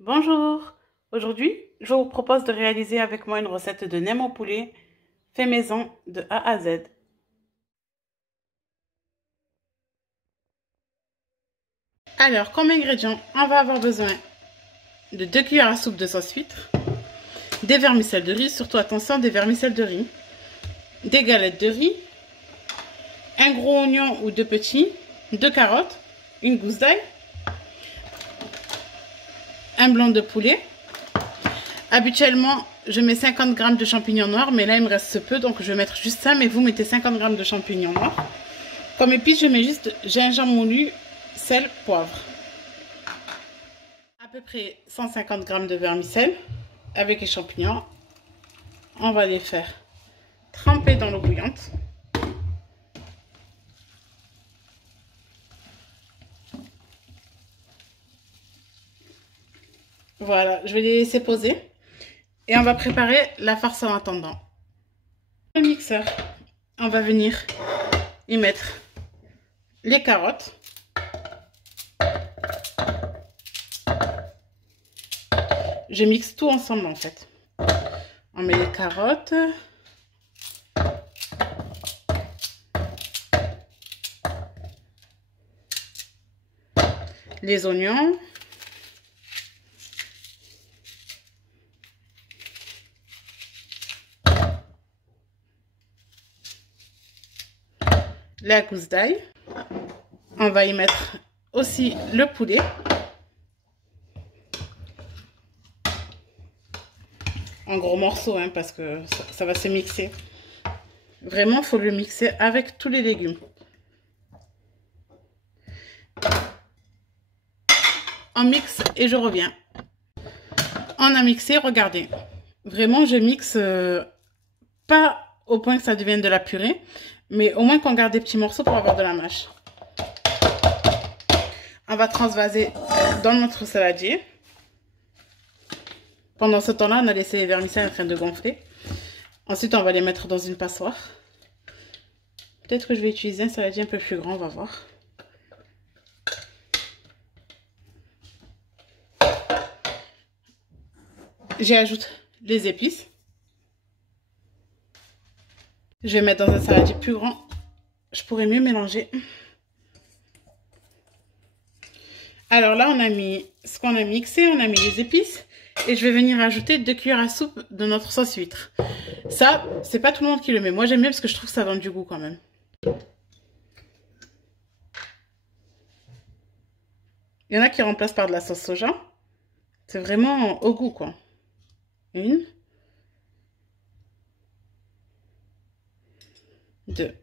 Bonjour, aujourd'hui je vous propose de réaliser avec moi une recette de nems au poulet fait maison de A à Z. Alors comme ingrédients, on va avoir besoin de 2 cuillères à soupe de sauce huître, des vermicelles de riz, surtout attention des vermicelles de riz, des galettes de riz, un gros oignon ou deux petits, 2 carottes, une gousse d'ail, un blanc de poulet. Habituellement, je mets 50 g de champignons noirs, mais là, il me reste peu, donc je vais mettre juste ça, mais vous mettez 50 g de champignons noirs. Comme épice, je mets juste gingembre moulu, sel, poivre. À peu près 150 g de vermicelle avec les champignons. On va les faire tremper dans l'eau bouillante. Voilà, je vais les laisser poser. Et on va préparer la farce en attendant. Le mixeur, on va venir y mettre les carottes. Je mixe tout ensemble en fait. On met les carottes. Les oignons. La gousse d'ail. On va y mettre aussi le poulet. En gros morceaux, hein, parce que ça va se mixer. Vraiment, il faut le mixer avec tous les légumes. On mixe et je reviens. On a mixé, regardez. Vraiment, je mixe pas au point que ça devienne de la purée, mais au moins qu'on garde des petits morceaux pour avoir de la mâche. On va transvaser dans notre saladier. Pendant ce temps-là, on a laissé les vermicelles en train de gonfler. Ensuite, on va les mettre dans une passoire. Peut-être que je vais utiliser un saladier un peu plus grand, on va voir. J'ajoute les épices. Je vais mettre dans un saladier plus grand. Je pourrais mieux mélanger. Alors là, on a mis ce qu'on a mixé, on a mis les épices. Et je vais venir ajouter 2 cuillères à soupe de notre sauce huître. Ça, c'est pas tout le monde qui le met. Moi, j'aime bien parce que je trouve que ça donne du goût quand même. Il y en a qui remplacent par de la sauce soja. C'est vraiment au goût, quoi. 1, 2.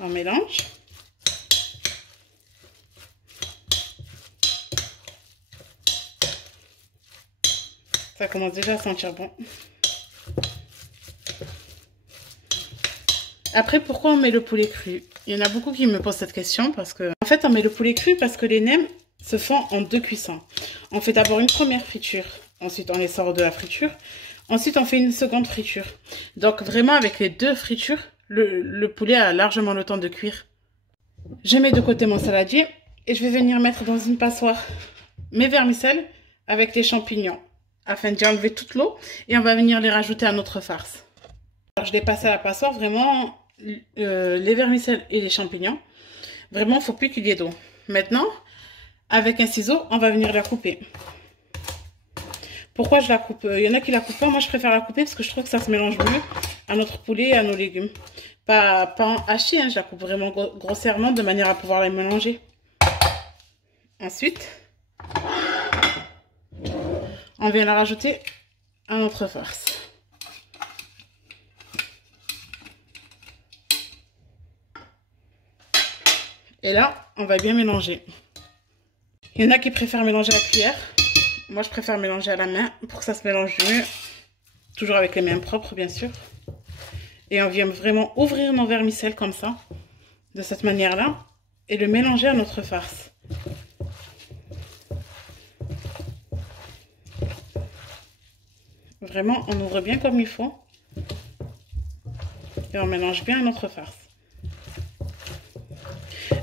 On mélange. Ça commence déjà à sentir bon. Après, pourquoi on met le poulet cru? Il y en a beaucoup qui me posent cette question parce que... En fait, on met le poulet cru parce que les nems se font en 2 cuissons. On fait d'abord une première friture. Ensuite, on les sort de la friture. Ensuite, on fait une seconde friture. Donc, vraiment, avec les 2 fritures, le poulet a largement le temps de cuire. Je mets de côté mon saladier et je vais venir mettre dans une passoire mes vermicelles avec les champignons afin d'y enlever toute l'eau et on va venir les rajouter à notre farce. Alors, je les passe à la passoire, vraiment les vermicelles et les champignons. Vraiment, il ne faut plus qu'il y ait d'eau. Maintenant, avec un ciseau, on va venir la couper. Pourquoi je la coupe? Il y en a qui la coupent pas, moi je préfère la couper parce que je trouve que ça se mélange mieux à notre poulet et à nos légumes. Pas en haché, hein, je la coupe vraiment grossièrement de manière à pouvoir les mélanger. Ensuite, on vient la rajouter à notre farce. Et là, on va bien mélanger. Il y en a qui préfèrent mélanger à la cuillère. Moi, je préfère mélanger à la main pour que ça se mélange mieux. Toujours avec les mains propres, bien sûr. Et on vient vraiment ouvrir nos vermicelles comme ça, de cette manière-là, et le mélanger à notre farce. Vraiment, on ouvre bien comme il faut. Et on mélange bien notre farce.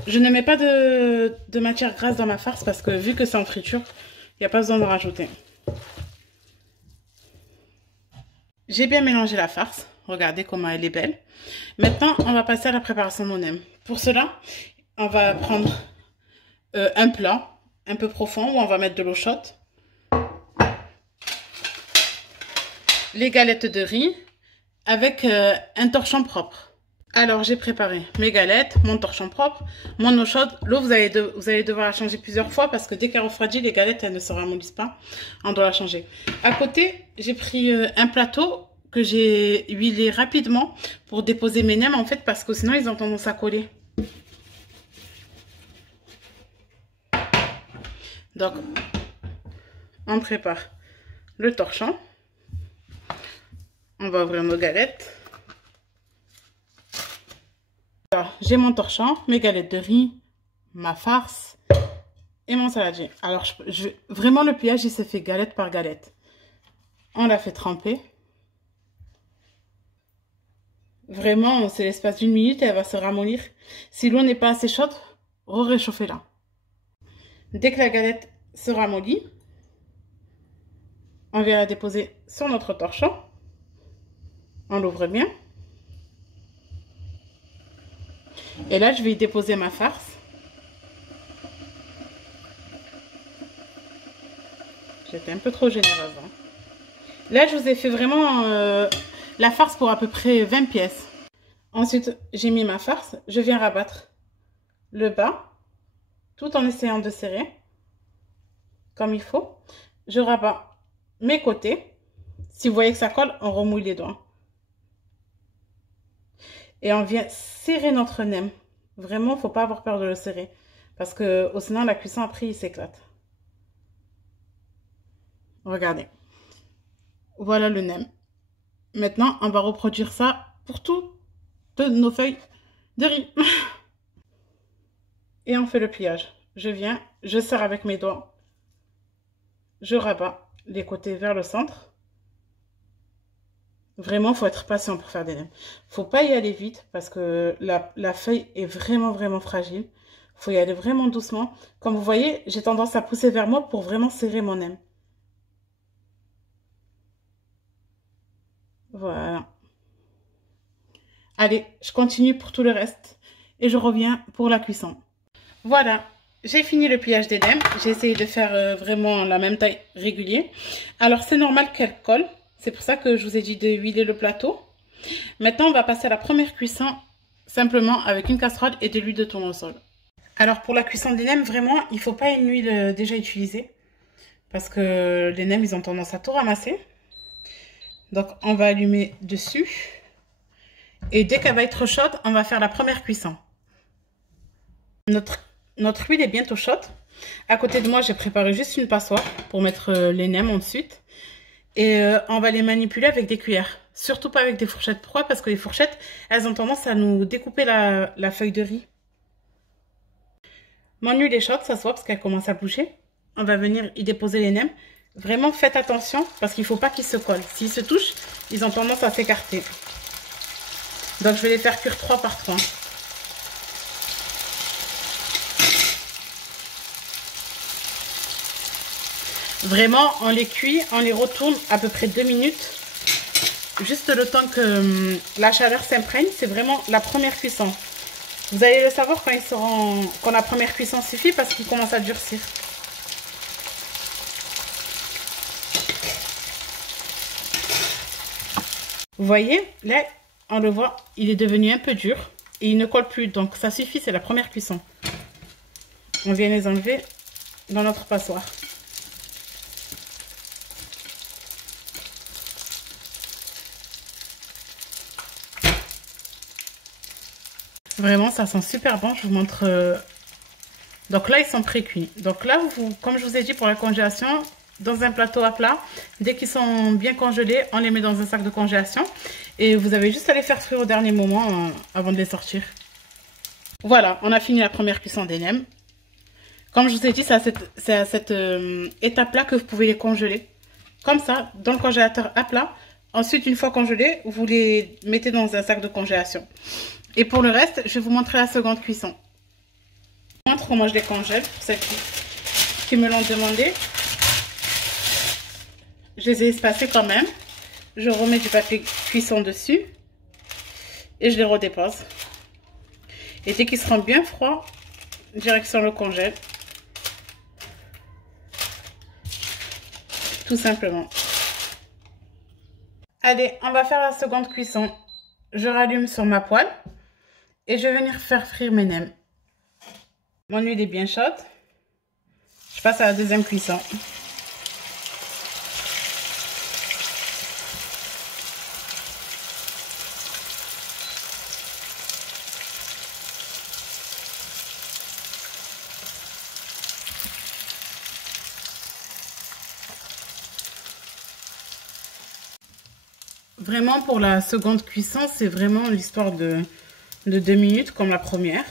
je ne mets pas de matière grasse dans ma farce parce que vu que c'est en friture, il n'y a pas besoin de rajouter. J'ai bien mélangé la farce. Regardez comment elle est belle. Maintenant, on va passer à la préparation de mon nem. Pour cela, on va prendre un plat un peu profond où on va mettre de l'eau chaude. Les galettes de riz avec un torchon propre. Alors, j'ai préparé mes galettes, mon torchon propre, mon eau chaude. L'eau, vous allez devoir la changer plusieurs fois parce que dès qu'elle refroidit, les galettes, elles ne se ramollissent pas. On doit la changer. À côté, j'ai pris un plateau que j'ai huilé rapidement pour déposer mes nems, en fait, parce que sinon, ils ont tendance à coller. Donc, on prépare le torchon. On va ouvrir nos galettes. J'ai mon torchon, mes galettes de riz, ma farce et mon saladier. Alors, vraiment, le pliage, il se fait galette par galette. On la fait tremper. Vraiment, c'est l'espace d'une minute et elle va se ramollir. Si l'eau n'est pas assez chaude, réchauffez-la. Dès que la galette se ramollit, on vient la déposer sur notre torchon. On l'ouvre bien. Et là, je vais y déposer ma farce. J'étais un peu trop généreuse. Hein. Là, je vous ai fait vraiment la farce pour à peu près 20 pièces. Ensuite, j'ai mis ma farce. Je viens rabattre le bas, tout en essayant de serrer comme il faut. Je rabats mes côtés. Si vous voyez que ça colle, on remouille les doigts. Et on vient serrer notre nem. Vraiment, il ne faut pas avoir peur de le serrer. Parce que sinon, la cuisson après, il s'éclate. Regardez. Voilà le nem. Maintenant, on va reproduire ça pour toutes nos feuilles de riz. Et on fait le pliage. Je viens, je serre avec mes doigts. Je rabats les côtés vers le centre. Vraiment, il faut être patient pour faire des nems. Il ne faut pas y aller vite parce que la feuille est vraiment fragile. Il faut y aller vraiment doucement. Comme vous voyez, j'ai tendance à pousser vers moi pour vraiment serrer mon nem. Voilà. Allez, je continue pour tout le reste et je reviens pour la cuisson. Voilà, j'ai fini le pliage des nems. J'ai essayé de faire vraiment la même taille régulière. Alors, c'est normal qu'elle colle. C'est pour ça que je vous ai dit de huiler le plateau. Maintenant, on va passer à la première cuisson simplement avec une casserole et de l'huile de tournesol. Alors, pour la cuisson des nems, vraiment, il ne faut pas une huile déjà utilisée parce que les nems, ils ont tendance à tout ramasser. Donc, on va allumer dessus. Et dès qu'elle va être chaude, on va faire la première cuisson. Notre huile est bientôt chaude. À côté de moi, j'ai préparé juste une passoire pour mettre les nems ensuite. Et on va les manipuler avec des cuillères. Surtout pas avec des fourchettes. Pourquoi? Parce que les fourchettes, elles ont tendance à nous découper la feuille de riz. Mon huile est chaude, ça se voit parce qu'elle commence à bouger. On va venir y déposer les nems. Vraiment, faites attention parce qu'il ne faut pas qu'ils se collent. S'ils se touchent, ils ont tendance à s'écarter. Donc, je vais les faire cuire 3 par 3. Vraiment, on les cuit, on les retourne à peu près 2 minutes. Juste le temps que la chaleur s'imprègne. C'est vraiment la première cuisson. Vous allez le savoir quand la première cuisson suffit parce qu'ils commencent à durcir. Vous voyez, là, on le voit, il est devenu un peu dur et il ne colle plus. Donc, ça suffit, c'est la première cuisson. On vient les enlever dans notre passoire. Vraiment, ça sent super bon. Je vous montre. Donc là, ils sont pré-cuits. Donc là, comme je vous ai dit pour la congélation, dans un plateau à plat, dès qu'ils sont bien congelés, on les met dans un sac de congélation. Et vous avez juste à les faire frire au dernier moment avant de les sortir. Voilà, on a fini la première cuisson des nems. Comme je vous ai dit, c'est à cette étape-là que vous pouvez les congeler. Comme ça, dans le congélateur à plat. Ensuite, une fois congelés, vous les mettez dans un sac de congélation. Et pour le reste, je vais vous montrer la seconde cuisson. montre comment je les congèle, pour celles qui me l'ont demandé. Je les ai espacés quand même. Je remets du papier cuisson dessus. Et je les redépose. Et dès qu'ils seront bien froids, direction le congèle. Tout simplement. Allez, on va faire la seconde cuisson. Je rallume sur ma poêle. Et je vais venir faire frire mes nems. Mon huile est bien chaude. Je passe à la deuxième cuisson. Vraiment, pour la seconde cuisson, c'est vraiment l'histoire de 2 minutes comme la première.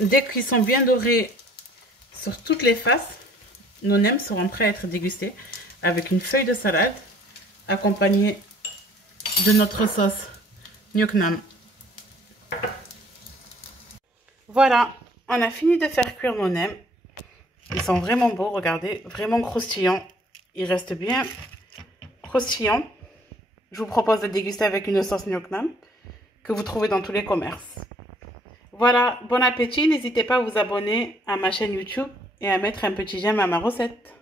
Dès qu'ils sont bien dorés sur toutes les faces, nos nems seront prêts à être dégustés avec une feuille de salade accompagnée de notre sauce Nuoc Nam. Voilà, on a fini de faire cuire nos nems. Ils sont vraiment beaux, regardez, vraiment croustillants. Ils restent bien croustillants. Je vous propose de déguster avec une sauce Nuoc Nam que vous trouvez dans tous les commerces. Voilà, bon appétit. N'hésitez pas à vous abonner à ma chaîne YouTube et à mettre un petit j'aime à ma recette.